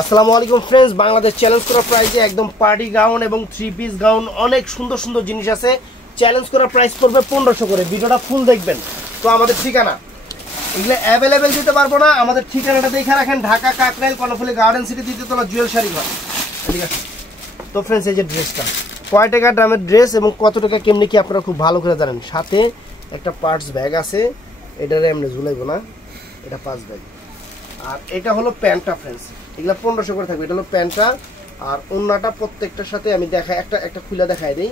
আসসালামু আলাইকুম friends, Bangladesh challenge করা প্রাইসে একদম পার্টি গাউন এবং 3 পিস গাউন অনেক সুন্দর সুন্দর জিনিস আছে। চ্যালেঞ্জ করা প্রাইস পড়বে 1500 করে। ভিডিওটা ফুল দেখবেন। তো আমাদের ঠিকানা এগুলো অ্যাভেলেবেল দিতে পারবো না, আমাদের ঠিকানাটা দেখে রাখেন, ঢাকা কাকরাইল কর্ণফুলী গার্ডেন সিটি দ্বিতীয়তলা জুয়েল শাড়ি ঘর। ঠিক আছে। তো ফ্রেন্ডস, এই যে ড্রেসটা কয় টাকা দামের ড্রেস এবং কত টাকা কেমনি কি আপনারা খুব ভালো করে জানেন। সাথে একটা পার্টস ব্যাগ আছে, এটারে এমনি ঝুলাইবো না, এটা পাঁচ ব্যাগ। আর এটা হলো প্যান্টটা ফ্রেন্ডস, এগুলা 1500 করে থাকবে। এটা হলো প্যান্টটা। আর ওন্নাটা প্রত্যেকটার সাথে আমি দেখাই, একটা খুলে দেখাই দিই।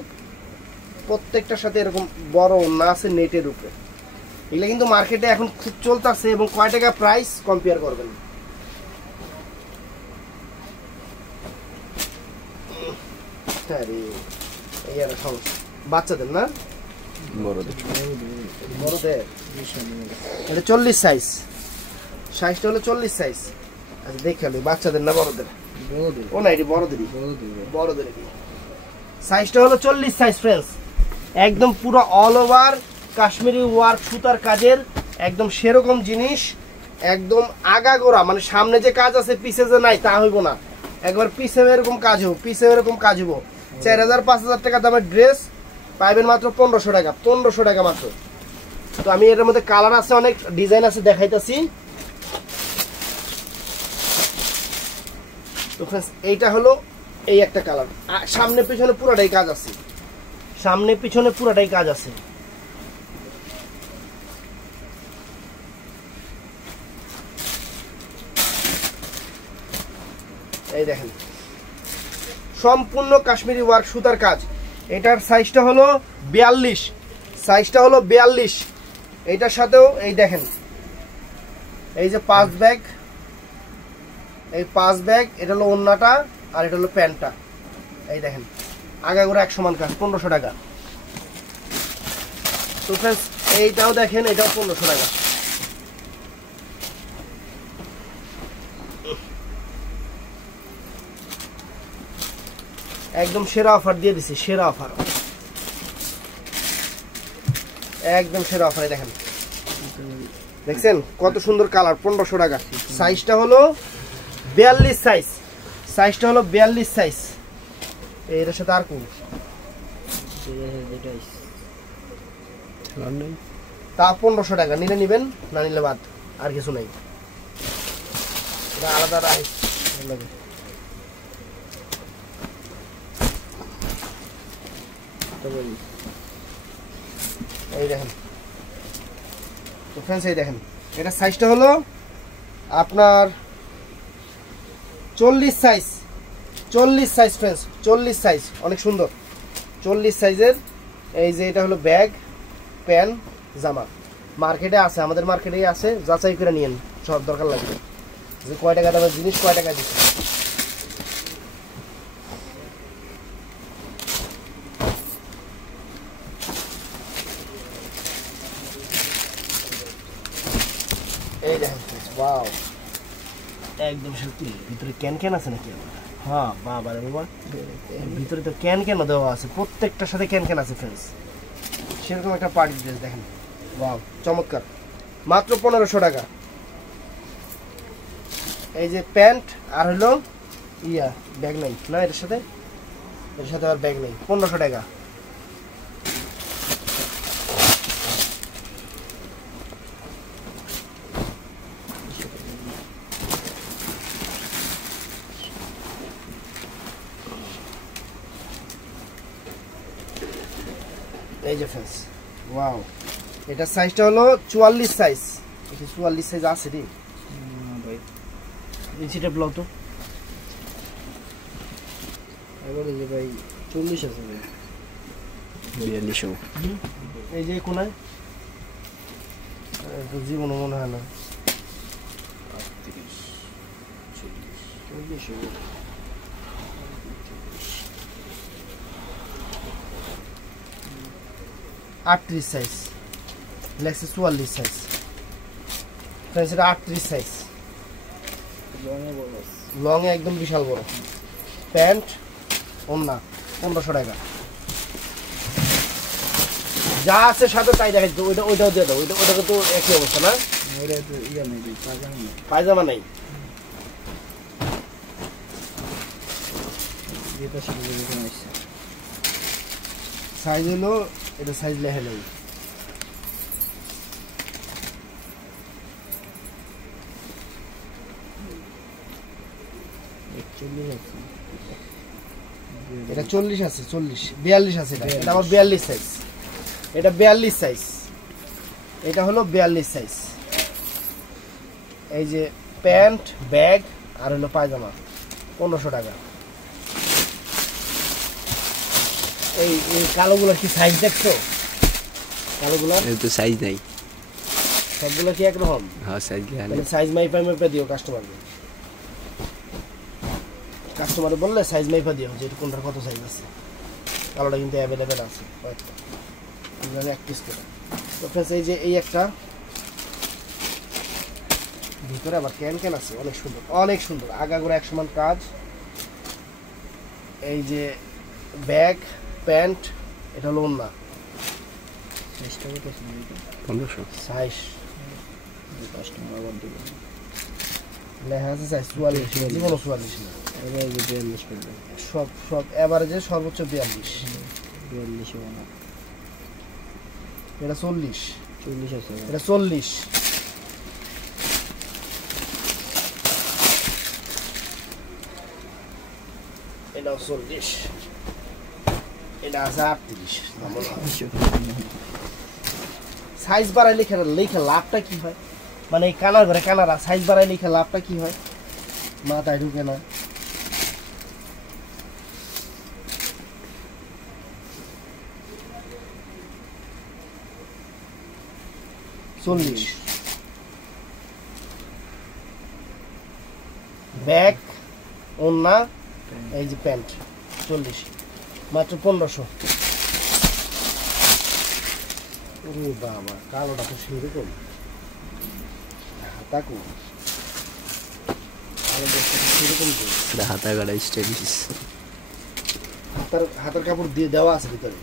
প্রত্যেকটার সাথে এরকম বড় ওন্না আছে নেটের উপরে। এগুলা কিন্তু মার্কেটে এখন খুব চলতেছে। এবং কয় টাকা প্রাইস কম্পেয়ার করবেন। এই আর সমস্যা বাচ্চাদের না, বড়দের এটা 40 সাইজ। সাইজটা হলো 40 সাইজ। আচ্ছা দেখে আমি বাচ্চাদের না বড়দের? ও না, এটি বড়দেরই। সাইজটা হলো 40 সাইজ ফ্রেন্ডস। একদম পুরো অল ওভার কাশ্মীরি ওয়ার্ক সুতার কাজের একদম সেরকম জিনিস। একদম আগাগোড়া, মানে সামনে যে কাজ আছে পিছে যে নাই তা হইব না। একবার পিছে এরকম কাজ হবো, পিছে এরকম কাজ হবো। 4000-5000 টাকা দামের ড্রেস পাইবেন মাত্র 1500 টাকা। 1500 টাকা মাত্র। তো আমি এটার মধ্যে কালার আছে, অনেক ডিজাইন আছে, দেখাইতেছি। তো ফ্রেন্ডস, এইটা হলো এই একটা কালার। সামনে পিছনে পুরোটাই কাজ আছে, সামনে পিছনে পুরোটাই কাজ আছে। এই দেখেন, সম্পূর্ণ কাশ্মীরি ওয়ার্ক সুতার কাজ। এটার সাইজটা হলো 42। সাইজটা হলো 42। এইটার সাথেও এই দেখেন, এই যে 5 ব্যাগ, এই 5 ব্যাগ। এটা হলো ওন্নাটা আর এটা হলো প্যান্টটা। এই দেখেন, আগাগোড়া এক সমান কাজ, 1500 টাকা। তো ফ্রেন্ডস, এইটাও দেখেন, এটাও 1500 টাকা। একদম সেরা অফার দিয়ে দিছি, সেরা অফার, একদম সেরা অফারে। দেখেন, দেখছেন কত সুন্দর কালার, 1500 টাকা। সাইজটা হলো 42 সাইজ। সাইজটা হলো 42 সাইজ। এর সাথে আর কোন তা 1500 টাকা। নিলে নিবেন, না নিলে বাদ, আর কিছু নাই। এটা আলাদা রাইস লাগে। এই দেখেন, তো ফ্রেন্ডস এই দেখেন, এটা সাইজটা হলো আপনার 40 সাইজ। 40 সাইজ ফ্রেন্ডস, 40 সাইজ, অনেক সুন্দর 40 সাইজের। এই যে এটা হলো ব্যাগ, প্যান্ট, জামা। মার্কেটে আছে, আমাদের মার্কেটেই আছে, যাচাই করে নিয়েন, সব দরকার লাগবে যে কয় টাকা দামের জিনিস কয় টাকা দিচ্ছে। এই দেখেন, ওয়াও, একদম সত্যি। ভিতরে ক্যান ক্যান আছে নাকি? হ্যাঁ, বাবা রে বাবা, ভিতরে তো ক্যান ক্যান দেওয়া আছে, প্রত্যেকটার সাথে ক্যান ক্যান আছে ফ্রেন্ডস। সেরকম একটা পার্টি ড্রেস দেখেন, ওয়াও, চমৎকার, মাত্র 1500 টাকা। এই যে প্যান্ট আর হলো ইয়া ব্যাগ নাই না, এর সাথে আর ব্যাগ নেই, 1500 টাকা। এই যে ফ্রেন্ডস, ওয়াও, এটা সাইজটা হলো 44 সাইজ। এটা 44 সাইজ আছে রে ভাই, নিচেটা ব্লাউ তো এবার এই যে ভাই 40 আছে ভাই, 42। এই যে কোনায় তো জীবন মনে হয় না, 38 সাইজ, লেক্সে 44 সাইজ ফ্রেন্ডস। এটা 38 সাইজ, লং এ একদম বিশাল বড়। প্যান্ট, ওন্না, 1500 টাকা। যা আছে সাথে তাই দেখাচ্ছি। ওইটাও দিয়ে দাও, ওইটা তো একই অবস্থা না? পায়জামা নাই। সাইজ হলো এটা সাইজ লেখা নেই এটা 40 আছে 40 42 আছে এটা আমার 42 সাইজ এটা 42 সাইজ এটা হলো 42 সাইজ এই যে প্যান্ট ব্যাগ আর হলো পায়জামা 1500 টাকা এই কালোগুলো কি সাইজ দেখছো কালোগুলো এই তো সাইজ নাই সবগুলো কি এক রকম হ্যাঁ সাইজ মানে সাইজ মাইপা দিও কাস্টমারে বললে সাইজ মাইপা দিও যে কোনটার কত সাইজ আছে কালোটা কিন্তু অ্যাভেলেবেল আছে কয়েকটা এক পিস করে তো ফ্রেন্ডস এই যে এই একটা ভিতরে আবার ক্যান আছে অনেক সুন্দর আগাগোড়া এক সমান কাজ এই যে ব্যাগ প্যান্ট এটা হলো ওন্না 1500 সাইজ কাস্টমার আবার দিবে লেখা আছে সাইজ 44 জীবন 44 না এভারেজে 42 করবে সব এভারেজে সর্বোচ্চ 42 হবে না এটা 40 আছে এটা 40 এটাও 40 এটা আছে 38 সাইজ বাড়াই লিখে লাভটা কি হয় মানে এই কানার ঘরে কানারা সাইজ বাড়াই লিখে লাভটা কি হয় মাথায় ঢুকে না চল্লিশ ব্যাগ ওন্না এই যে প্যান্ট 40 মাত্র 1500 ওরে বাবা কালোটা তো সেরকম হাতাকু সেরকম হাতা গাড়া স্টাইলিশ হাতার কাপড় দিয়ে দেওয়া আছে ভিতরে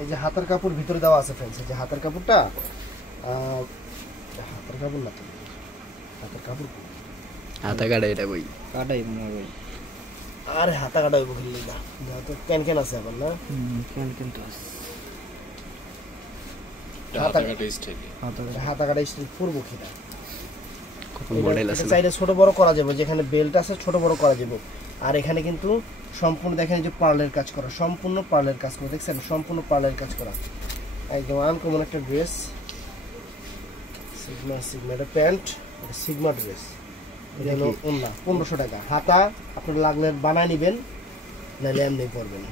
এই যে হাতার কাপড় ভিতরে দেওয়া আছে ফ্রেন্ডস এই যে হাতার কাপড়টা হাতার কাপড় না হাতার কাপড় হাতা কাটা এটা বই কাটাই মনে হয় আর হাতা কাটা হইব খেললি না তো ক্যান আছে আবার না ক্যান তো আছে হাতা কাটা স্টাইল পূর্ব খিটা কত মডেল আছে চাইলে ছোট বড় করা যাবে যেখানে বেল্ট আছে ছোট বড় করা যাবে আর এখানে কিন্তু সম্পূর্ণ দেখেন যে পার্লের কাজ করা সম্পূর্ণ পার্লের কাজ করা দেখছেন সম্পূর্ণ পার্লের কাজ করা একদম আনকমন একটা ড্রেস সিগমা এটা প্যান্ট এটা সিগমা ড্রেস এটা হলো ওন্না 1500 টাকা হাতা আপনার লাগলে বানায় নেবেন নাহলে এমনি পরবেন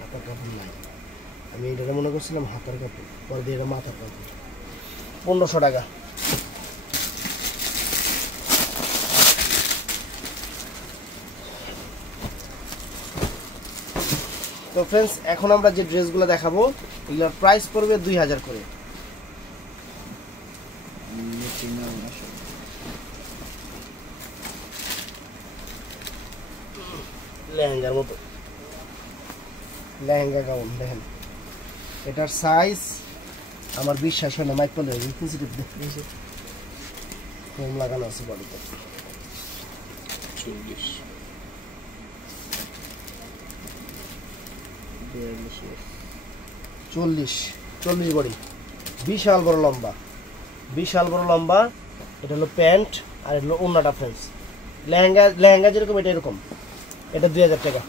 হাতার কাপড় নাই আমি এটা মনে করছিলাম হাতার কাপড় পরে দিয়ে এটা মাথার কাপড় 1500 টাকা তো फ्रेंड्स এখন আমরা যে ড্রেসগুলো দেখাবো এগুলোর প্রাইস পড়বে 2000 করে লেহেঙ্গার মতো লেহেঙ্গা গাউন দেখেন এটার সাইজ আমার বিশ্বাস হয় না মাইক পড়লে সেনসিটিভ দেখে কম লাগানো আছে বডিতে 40 বডি বিশাল বড় লম্বা এটা হলো প্যান্ট আর এটা হলো ওন্নাটা ফ্রেন্ডস লেহেঙ্গা যেরকম এটা এরকম এটা 2000 টাকা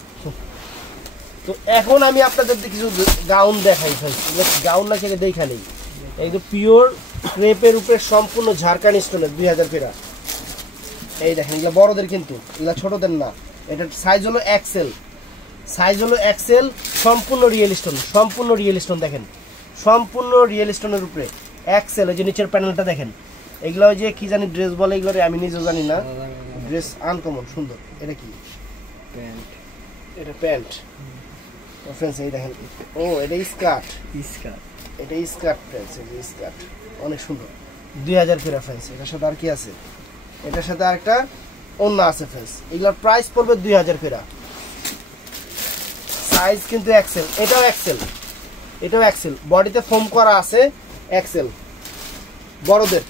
তো এখন আমি আপনাদের কিছু গাউন দেখাই ফেলছি গাউন না থেকে দেখা নেই একদম পিওর ক্রেপের উপরে সম্পূর্ণ ঝাড়খান্ড স্টোনের 2000 টাকা এই দেখেন এগুলো বড়দের কিন্তু এগুলো ছোটদের না এটা সাইজ হলো এক্সেল সম্পূর্ণ রিয়েল স্টোন দেখেন সম্পূর্ণ রিয়েল স্টোনের উপরে এক্সেল এই যে নিচের প্যানেলটা দেখেন এগুলো ওই যে কি জানি ড্রেস বলে এগুলো আমি নিজেও জানি না ড্রেস আনকমন সুন্দর এটা কি প্যান্ট এটা প্যান্ট ফ্রেন্ডস এই দেখেন ও এটা স্কার্ট এটা স্কার্ট ফ্রেন্ডস এই যে স্কার্ট অনেক সুন্দর 2000 টাকা ফ্রেন্ডস এটার সাথে আর কি আছে এটার সাথে আরেকটা ওন্না আছে ফ্রেন্ডস এগুলোর প্রাইস পড়বে 2000 টাকা সাইজ কিন্তু এক্সেল এটাও এক্সেল বডিতে ফোম করা আছে এক্সেল বড়দের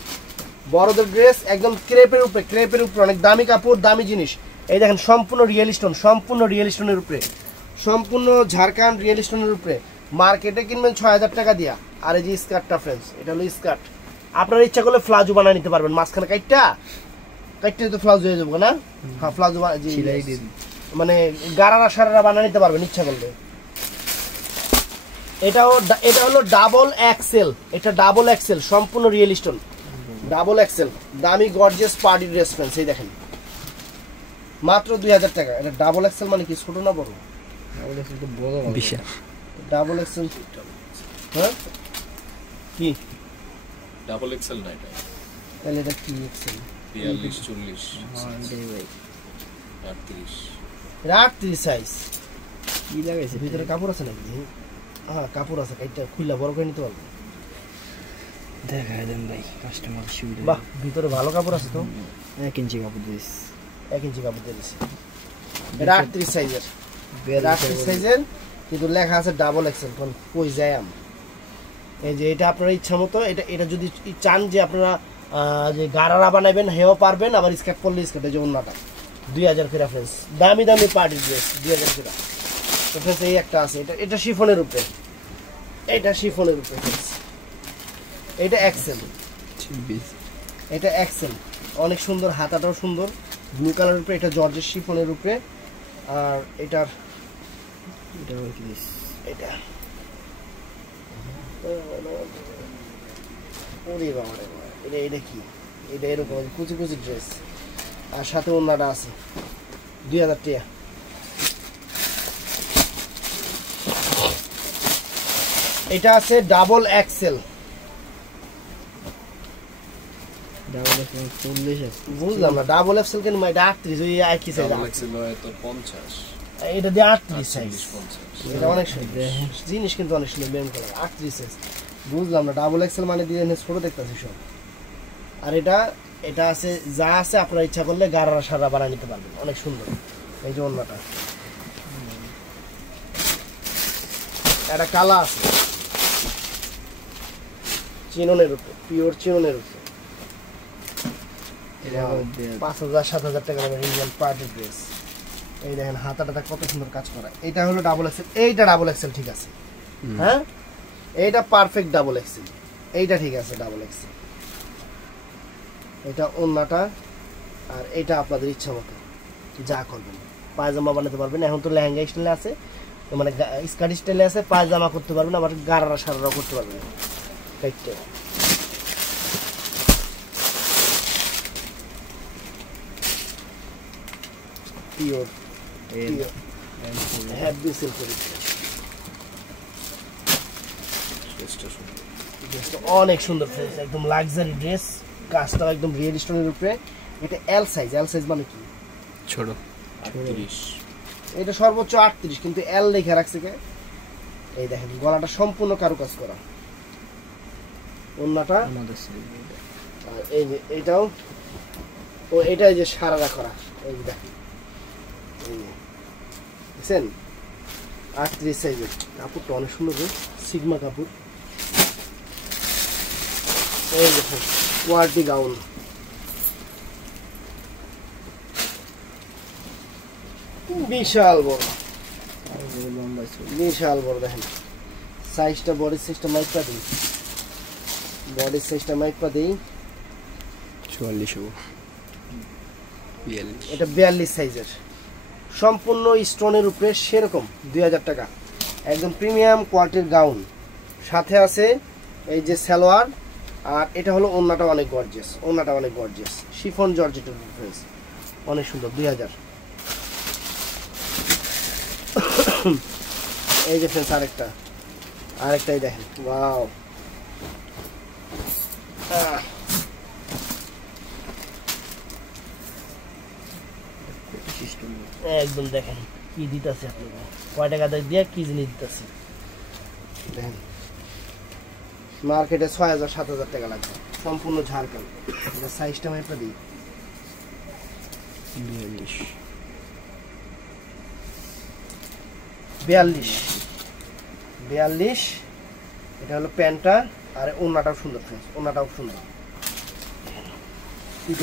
ড্রেস একদম ক্রেপের উপরে অনেক দামি কাপড়, দামি জিনিস। এই দেখেন সম্পূর্ণ রিয়েল স্টোনের উপরে, সম্পূর্ণ ঝাড়খণ্ড রিয়েল স্টোনের উপরে। মার্কেটে কিনবেন 6000 টাকা দিয়া। আর এই যে স্কার্টটা ফ্রেন্ডস, এটা হলো স্কার্ট। আপনারা ইচ্ছা করলে ফ্লাজো বানিয়ে নিতে পারবেন, মাঝখানে কাইটটা তো ফ্লাজো হয়ে যাবো না? হ্যাঁ, ফ্লাজো মানে গারারা সারারা বানিয়ে নিতে পারবেন ইচ্ছা করলে। এটা হলো ডাবল এক্সেল, এটা ডাবল এক্সেল, সম্পূর্ণ রিয়েল স্টোন, ডাবল এক্সেল, দামি গর্জিয়াস পার্টি ড্রেস ফ্রেন্ডস। এই দেখেন মাত্র 2000 টাকা। এটা ডাবল এক্সেল মানে কি, ছোট না বড়? বিশাল ডাবল এক্সেল। হ্যাঁ কি ডাবল এক্সেল না এটা? তাহলে এটা কি এক্সেল? 42 40 ভাই 38 এটা 38 সাইজ। কি লাগাইছে ভিতরে কাপড় আছে নাকি? হ্যাঁ কাপড় আছে, এটা খুললা বড় করে নিতে পারবো। দেখায় দেন ভাই, কাস্টমার সুবিধা। বাহ, ভিতরে ভালো কাপড় আছে তো। 1 ইঞ্চি কাপড় দিস, 1 ইঞ্চি কাপড় দিয়ে দিছি। এটা 38 সাইজের, 38 সাইজের, কিন্তু লেখা আছে ডাবল এক্সেল। কোন কই যায় আম? এই যে এটা আপনার ইচ্ছা মতো, এটা যদি চান যে আপনারা যে গারারা বানাবেন হেও পারবেন, আবার স্কার্ট পরলে স্কার্ট। এই যে অন্যটা 2000 ফেরা ফ্রেন্ডস, দামি পার্টি ড্রেস 2000 ফেরা। তো ফ্রেন্ডস এই একটা আছে, এটা শিফনের উপরে, এটা শিফনের উপরে ফ্রেন্ডস। এটা এক্সেল, এটা এক্সেল, অনেক সুন্দর, হাতাটাও সুন্দর, ব্লু কালারের উপরে। এটা জর্জের শিফনের উপরে। আর এটার এটা কি দিস? এটা ওরে বাবা রে বাবা, এটা কি? এটা এরকম কুচি কুচি ড্রেস, আর সাথে ওন্নাটা আছে 2000 টাকা। এটা আছে ডাবল এক্সেল, ডাবল এক্সেল 40 আছে। বুঝলাম না ডাবল এক্সেল কেন? এটা 38, ওই একই সাইজ। ডাবল এক্সেল হয় তো 50 এটা দিয়ে 38 সাইজ। 50 এটা অনেক সুন্দর জিনিস, কিন্তু অনেক সুন্দর মেরুন কালার, 38 সাইজ। বুঝলাম না ডাবল এক্সেল মানে দিয়ে ছোট দেখতেছি সব। আর এটা আছে, যা আছে আপনারা ইচ্ছা করলে গারারা সারা বানিয়ে নিতে পারবেন, অনেক সুন্দর। এই যে অন্যটা, একটা কালা আছে চিননের উপরে, পিওর চিননের উপরে। 5000-7000 টাকা ইন্ডিয়ান পার্টি ড্রেস। এই দেখেন হাতাটা কত সুন্দর কাজ করা। এটা হলো ডাবল এক্সেল, এইটা ডাবল এক্সেল ঠিক আছে। হ্যাঁ, এইটা পারফেক্ট ডাবল এক্সেল, এইটা ঠিক আছে ডাবল এক্সেল। এটা ওন্নাটা, আর এটা আপনাদের ইচ্ছা মতো যা করবেন, পায়জামা বানাতে পারবেন। এখন তো লেহেঙ্গা স্টাইলে আছে, মানে স্কার্ট স্টাইলে আছে, পায়জামা করতে পারবেন, আবার গারারা সারারা করতে পারবেন। এইটা পিওর হ্যাভি সিল্কের অনেক সুন্দর ফ্রেন্ডস, একদম লাক্সারি ড্রেস, কাজটা একদম রিয়েল স্টোনের উপরে। এটা এল সাইজ, এল সাইজ মানে কি? ছোট। 38 এটা সর্বোচ্চ 38, কিন্তু এল লেখা রাখছে কে? এই দেখেন গলাটা সম্পূর্ণ কারুকাজ করা, ওন্নাটা, আমাদের সাইজ এটা। আর এই যে এটাও, ও এটা এই যে সারারা করা, এই যে দেখেন, এই যে দেখছেন 38 সাইজের। কাপড়টা অনেক সুন্দর, সিগমা কাপড়। এই দেখুন কোয়ালিটি গাউন, বিশাল বড়, আর যে লম্বা ছিল বিশাল বড়। দেখেন সাইজটা, বডি সাইজটা মাইকটা দিই, বডি সাইজটা মাইকটা দিই। 44 হবো, 42। এটা 42 সাইজের, সম্পূর্ণ স্টোনের উপরে, সেরকম 2000 টাকা। একদম প্রিমিয়াম কোয়ালিটির গাউন, সাথে আছে এই যে সালোয়ার। আর এটা হলো ওন্নাটা অনেক গর্জিয়াস, ওন্নাটা অনেক গর্জিয়াস, শিফন জর্জেটের ড্রেস, অনেক সুন্দর, 2000। এই যে ফ্রেন্ডস আরেকটাই দেখেন, ওয়াও, সিস্টেম। একদম দেখেন কি দিতেছে আপনাকে, কয় টাকা দিয়ে কি জিনিস দিতেছে দেখেন। মার্কেটে 6000-7000 টাকা লাগবে, সম্পূর্ণ ঝাড়খণ্ড। এটা সাইজটা আমি একটা দিই, 42। এটা হলো প্যান্টটা, আর ওন্নাটাও সুন্দর ফ্রেন্ডস, ওন্নাটাও সুন্দর। এই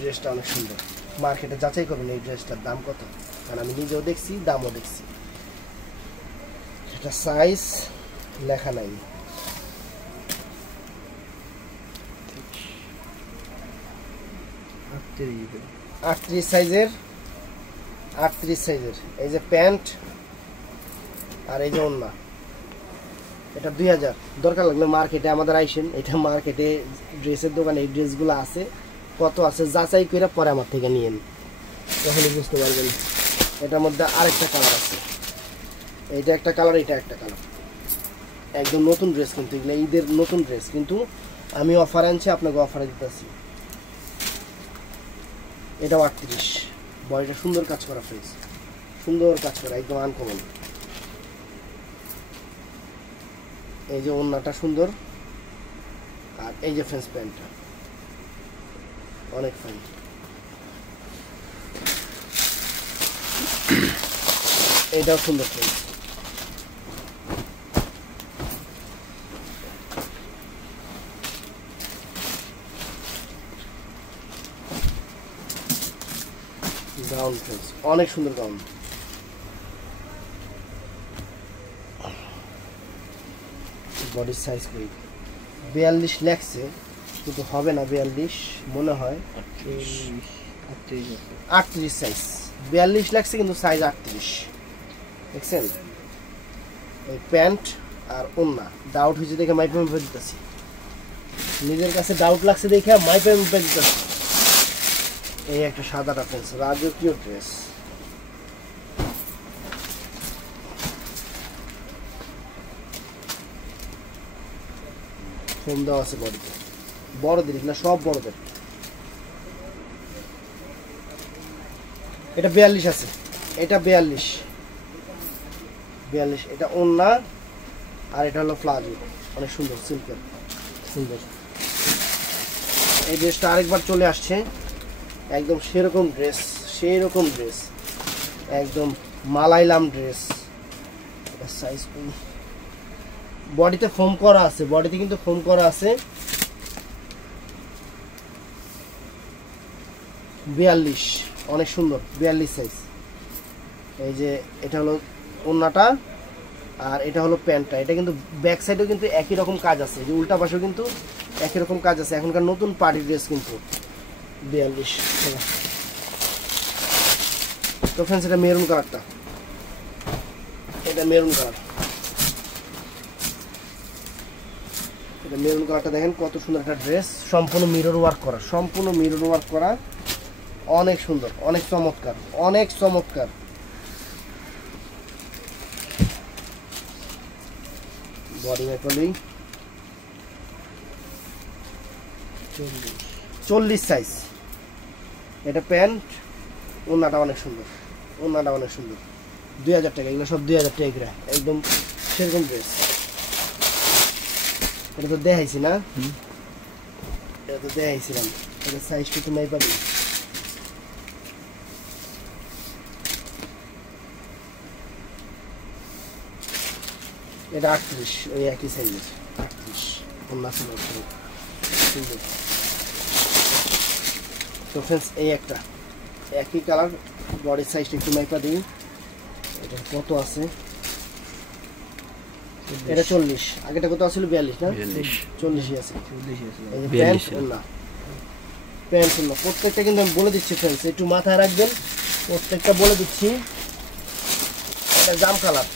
ড্রেসটা অনেক সুন্দর, মার্কেটে যাচাই করবেন এই ড্রেসটার দাম কত, কারণ আমি নিজেও দেখছি, দামও দেখছি। এটা সাইজ লেখা নাই, 38 সাইজের, 38 সাইজের। এই যে প্যান্ট আর এই যে ওড়না, এটা 2000। দরকার লাগলে মার্কেটে আমাদের আইসেন, এটা মার্কেটে ড্রেসের দোকানে এই ড্রেসগুলো আছে, কত আছে যাচাই করে পরে আমার থেকে নিয়েন, তাহলে বুঝতে পারবেন। এটার মধ্যে আরেকটা কালার আছে, এইটা একটা কালার, এটা একটা কালার, একদম নতুন ড্রেস, কিন্তু এগুলো ঈদের নতুন ড্রেস, কিন্তু আমি অফার আনছি, আপনাকে অফারে দিতেছি। এটাও 38, বডিটা সুন্দর কাজ করা, ফ্রেশ সুন্দর কাজ করা, একদম আনকমন। এই যে ওড়নাটা সুন্দর, আর এই যে ফ্রেন্স প্যান্টটা অনেক ফাইন। এইটাও সুন্দর ফ্রেন্স। গাউন ফ্রেন্স, অনেক সুন্দর গাউন। বডির সাইজ করি 42 লেখছে, কিন্তু হবে না 42 মনে হয়, 38 সাইজ, 42 লেখছে কিন্তু সাইজ 38, দেখছেন। এই প্যান্ট আর ওড়না ডাউট হয়েছে দেখে মাইপে মেপে দিতেছি, নিজের কাছে ডাউট লাগছে দেখে মাইপে মেপে দিতেছি। এই একটা সাদাটা ফ্রেন্স, রাজকীয় ড্রেস, ফোম দেওয়া আছে বডিতে, বড়দের এগুলো সব বড়দের। এটা 42 আছে, এটা 42, এটা ওড়না, আর এটা হলো প্লাজো, অনেক সুন্দর সিল্কের, সুন্দর। এই ড্রেসটা আরেকবার চলে আসছে, একদম সেরকম ড্রেস, সেই রকম ড্রেস, একদম মালাইলাম ড্রেস। এটা সাইজ বডিতে ফোম করা আছে, বডিতে কিন্তু ফোম করা আছে। 42, অনেক সুন্দর, 42 সাইজ। এই যে এটা হলো ওড়নাটা, আর এটা হলো প্যান্টটা। এটা কিন্তু ব্যাক সাইডেও কিন্তু একই রকম কাজ আছে, যে উল্টা পাশেও কিন্তু একই রকম কাজ আছে। এখনকার নতুন পার্টি ড্রেস কিন্তু 42। তো ফ্রেন্ডস, এটা মেরুন কালারটা, এটা মেরুন কালার, এটা মেরুন কালারটা দেখেন কত সুন্দর একটা ড্রেস, সম্পূর্ণ মিরর ওয়ার্ক করা, সম্পূর্ণ মিরর ওয়ার্ক করা, অনেক সুন্দর, অনেক চমৎকার, অনেক চমৎকার। বডি মেপলি 40 সাইজ। এটা প্যান্ট, ওড়নাটা অনেক সুন্দর, ওড়নাটা অনেক সুন্দর, 2000 টাকা, এগুলো সব 2000 টাকা, একদম সেরকম ড্রেস। এটা তো দেখাইছি না, এটা তো দেখাইছিলাম, এটা সাইজটা তো নাই পাবি। এটা 38, ওই একই সাইজের 38, ওড়না সুন্দর সুন্দর। তো ফ্রেন্ডস, এই একটা একই কালার, বডির সাইজটা একটু মাইপা দিই, এটা কত আছে, এটা 40, আগেটা কত আছিল 42 না, 40ই আছে। প্যান্ট ওড়না, প্যান্ট ওড়না প্রত্যেকটা কিন্তু আমি বলে দিচ্ছি ফ্রেন্ডস, একটু মাথায় রাখবেন, প্রত্যেকটা বলে দিচ্ছি। এটা জাম কালার,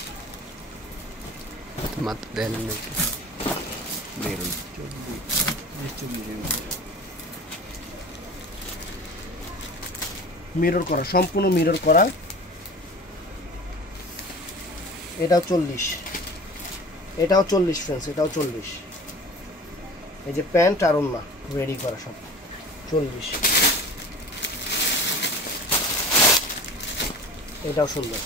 মাত্র দেন মেরুন, মিরর করা, সম্পূর্ণ মিরর করা। এটাও 40, এটাও 40 ফ্রেন্ডস, এটাও 40। এই যে প্যান্ট আর ওড়না রেডি করা সব 40। এটাও সুন্দর,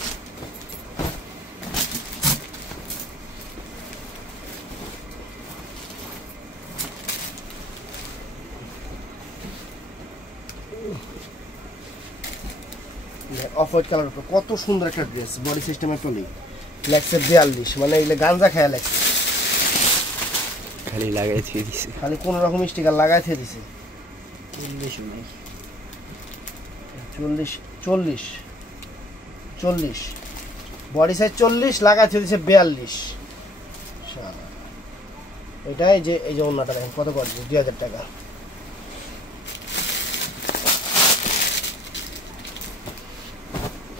অফ হোয়াইট কালার, কত সুন্দর একটা ড্রেস, বডি সিস্টেমের টলি, লেগসে 42, মানে এগুলো গাঞ্জা খায়া লেগস, খালি লাগাই দিয়ে দিছে। খালি কোন রকম স্টিকার লাগাই দিয়ে দিছে। 40 নাই 40 40 বডি সাইজ 40, লাগাই দিয়ে দিছে 42। শালা, এটাই যে এই যে ওন্নাটা দেখেন কত করছে, 2000 টাকা।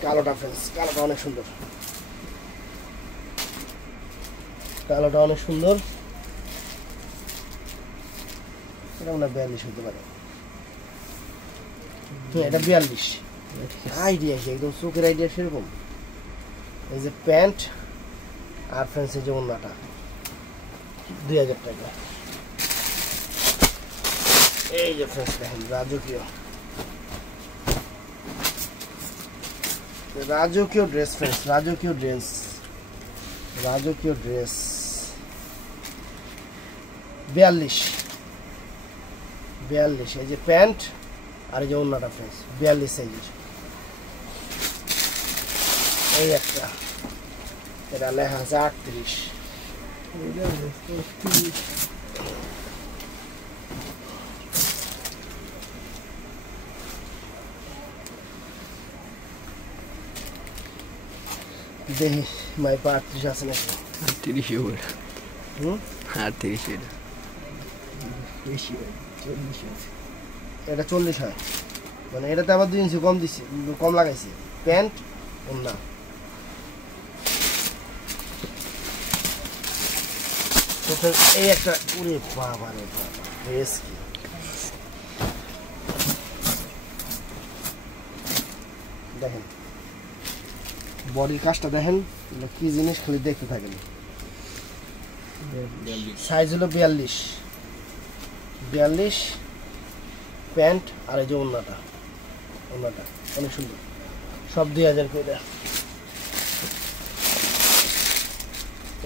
কালোটা ফ্রেন্ডস, কালোটা অনেক সুন্দর, কালোটা অনেক সুন্দর। এটা মনে হয় 42 হতে পারে। হ্যাঁ, এটা 42। আইডিয়া আছে একদম, চোখের আইডিয়া সেরকম। এই যে প্যান্ট আর ফ্রেন্ডস এই যে ওন্নাটা 2000 টাকা। এই যে ফ্রেন্ডস দেখেন রাজকীয় রাজকীয় ড্রেস ফ্রেন্ডস, রাজকীয় ড্রেস, রাজকীয় ড্রেস 42। এই যে প্যান্ট আর এই যে ওন্নাটা ফ্রেন্ডস 42 সাইজের। এই একটা, এটা লেখা আছে 38। দেখি মাইপা 38 আছে নাকি। 38 ওর। 38 এটা। বেশি হয় 40 আছে। এটা 40 হয়, মানে এটাতে আবার 2 ইঞ্চি কম দিছি, কম লাগাইছি। প্যান্ট ওন্না তো ফের এই একটা, ওরে বাবা রে বাবা, ড্রেস কি দেখেন, বডির কাজটা দেখেন, এগুলো কি জিনিস খালি দেখতে থাকেন। 42 সাইজ হলো 42 প্যান্ট আর এই যে ওন্নাটা অনেক সুন্দর, সব 2000 করে।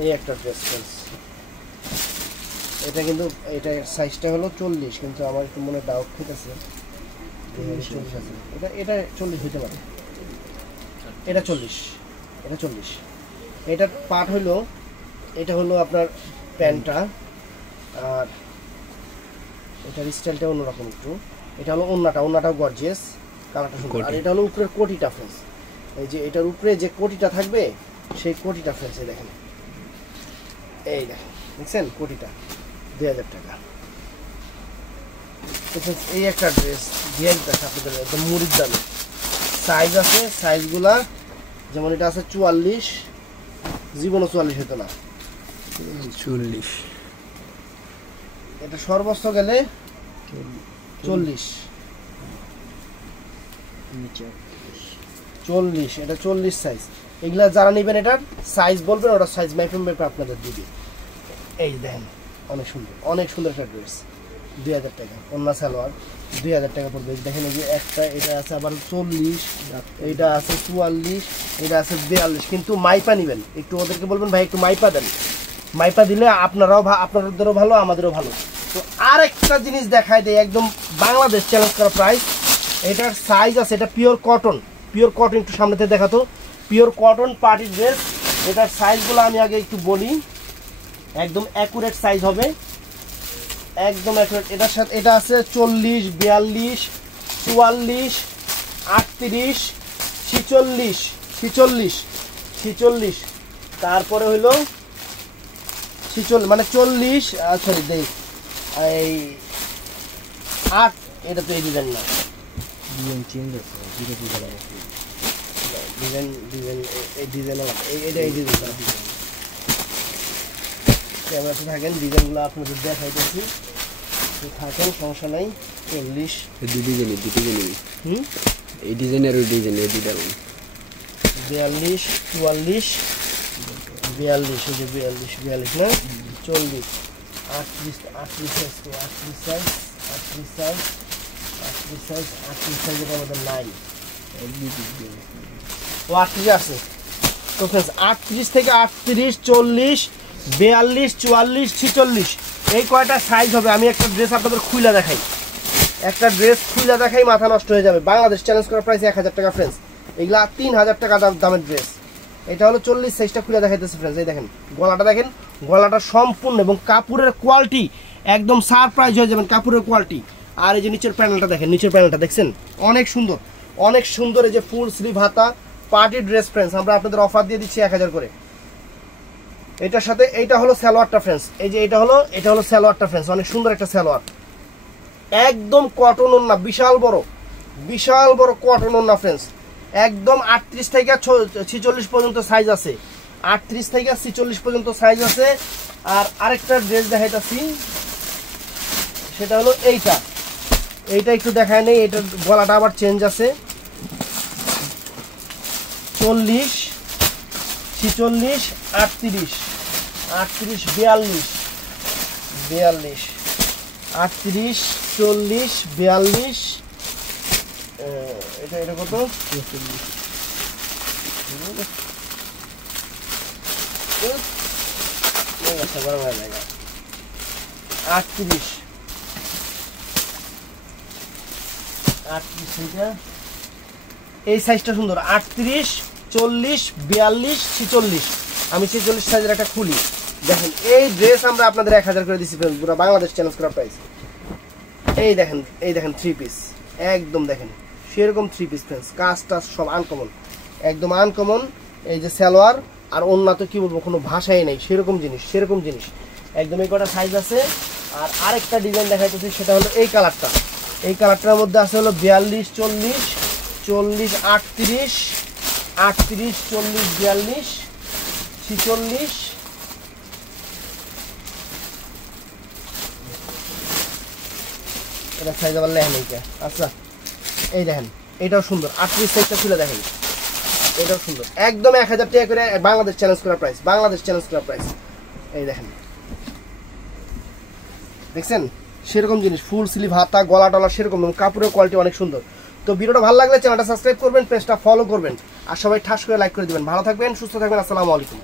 এই একটা ড্রেস ফ্রেন্ডস, এটা কিন্তু এটা সাইজটা হলো 40, কিন্তু আমার একটু মনে ডাউট ঠিক আছে, 40 আছে। এটা 40 হইতে পারে, এটা 40, এটার পার্ট হলো, এটা হলো আপনার প্যান্টটা, আর এটার স্টাইলটা অন্যরকম একটু। এটা হলো ওন্নাটাও গর্জিয়াস, কালারটা সুন্দর। আর এটা হলো উপরের কোটিটা ফ্রেন্ডস, এই যে এটার উপরে যে কোটিটা থাকবে সেই কোটিটা ফ্রেন্ডস, এই দেখেন, এই দেখেন, দেখছেন কোটিটা 2000 টাকা। তো friends, এই একটা ড্রেস ভিআইপি আপনাদের একদম মুড়ির দামে। সাইজ আছে, সাইজগুলা যেমন এটা আছে 44, জীবনও 44 হতো না। 40 এটা সর্বোচ্চ গেলে 40, নিচে 40, এটা 40 সাইজ। এগুলা যারা নেবেন এটার সাইজ বলবেন, ওটা সাইজ মাইপে আপনাদের দিবে। এই দেখেন অনেক সুন্দর একটা ড্রেস, 2000 টাকা। ওন্না সালোয়ার 2000 টাকা পড়বে। দেখেন এই যে একটা, এটা আছে আবার 40, এইটা আছে 44, এটা আছে 42। কিন্তু মাইপা নেবেন, একটু ওদেরকে বলবেন ভাই একটু মাইপা দেন, মাইপা দিলে আপনাদেরও ভালো, আমাদেরও ভালো। তো আর একটা জিনিস দেখায় দেয়, একদম বাংলাদেশ চ্যালেঞ্জ করা প্রাইস। এটার সাইজ আছে, এটা পিওর কটন, একটু সামনে থেকে দেখাতো, পিওর কটন পার্টি ড্রেস। এটার সাইজগুলো আমি আগে একটু বলি, একদম অ্যাকুরেট সাইজ হবে, একদম অ্যাকুরেট। এটার সাথে এটা আছে 40, 42, 44, 38, 46, তারপরে হইলো 46, মানে 40, সরি দেই এই 8, এটা তো এই ডিজাইন না, ডিজাইন চেঞ্জ আছে, ডিজাইন এই ডিজাইন আলাদা, এই ডিজাইন ক্যামেরাতে থাকেন, ডিজাইনগুলো আপনাদের দেখাইতেছি, থাকেন, সমস্যা নাই। 40, দুই ডিজাইনের এই ডিজাইনের ওই ডিজাইন, এই দুইটা 42, 44, 42, এই যে 42 না, 40, 38 সাইজ এটা আমাদের নাই, ও 38 আছে। তো ফ্রেন্ডস 38 থেকে 38, 40, 42, 44, 46 এই কয়টা সাইজ হবে। আমি একটা ড্রেস আপনাদের খুইলা দেখাই, মাথা নষ্ট হয়ে যাবে। বাংলাদেশ চ্যালেঞ্জ করার প্রাইস 1000 টাকা ফ্রেন্ডস, এগুলা 3000 টাকা দামের ড্রেস, এটা হলো 40 সাইজটা খুলে দেখাইতেছে फ्रेंड्स। এই দেখেন গলাটা দেখেন, গলাটা সম্পূর্ণ এবং কাপড়ের কোয়ালিটি একদম সারপ্রাইজ হয়ে যাবেন কাপড়ের কোয়ালিটি। আর এই যে নিচের প্যানেলটা দেখেন, নিচের প্যানেলটা দেখছেন অনেক সুন্দর, অনেক সুন্দর। এই যে ফুল স্লিভ হাতা পার্টি ড্রেস फ्रेंड्स, আমরা আপনাদের অফার দিয়ে দিচ্ছি 1000 করে। এটার সাথে এইটা হলো সালোয়ারটা फ्रेंड्स, এই যে এটা হলো সালোয়ারটা फ्रेंड्स, অনেক সুন্দর একটা সালোয়ার, একদম কটন ওন্না, বিশাল বড় কটন ওন্না फ्रेंड्स। একদম 38 থেকে 46 পর্যন্ত সাইজ আছে, 38 থেকে 46 পর্যন্ত সাইজ আছে। আর আরেকটা ড্রেস দেখাইতাছি, সেটা হলো এইটা একটু দেখায় নেই, এটার গলাটা আবার চেঞ্জ আছে। 40 46 38 38 42 42 38 40 42 এটা কত 38 এই সাইজটা সুন্দর, 38 40 42 46। আমি 46 সাইজের একটা খুলি, দেখেন এই ড্রেস আমরা আপনাদের 1000 করে দিচ্ছি পুরো বাংলাদেশ চ্যালেঞ্জ করা প্রাইস। এই দেখেন 3 পিস, একদম দেখেন সেরকম 3 পিস फ्रेंड्स, কাজটা সব আনকমন, একদম আনকমন। এই যে সালোয়ার আর ওন্না তো কি বলবো, কোনো ভাষাই নেই, সেরকম জিনিস একদম। এই কটা সাইজ আছে। আর আরেকটা ডিজাইন দেখাইতেছি, সেটা হলো এই কালারটার মধ্যে আছে হলো 42 40 40 38 38 40 42 46। এটা সাইজ আবার লেহেন এইটা। আচ্ছা এই দেখেন এটাও সুন্দর, 38 সাইজটা খুলে দেখেন, এটাও সুন্দর, একদম 1000 টাকা করে বাংলাদেশ চ্যালেঞ্জ করা প্রাইস। এই দেখেন দেখছেন সেরকম জিনিস, ফুল স্লিভ হাতা গলা টলা সেরকম, কাপড়ের কোয়ালিটি অনেক সুন্দর। তো ভিডিওটা ভালো লাগলে চ্যানেলটা সাবস্ক্রাইব করবেন, পেজটা ফলো করবেন, আর সবাই ঠাস করে লাইক করে দিবেন। ভালো থাকবেন, সুস্থ থাকবেন, আসসালামু আলাইকুম।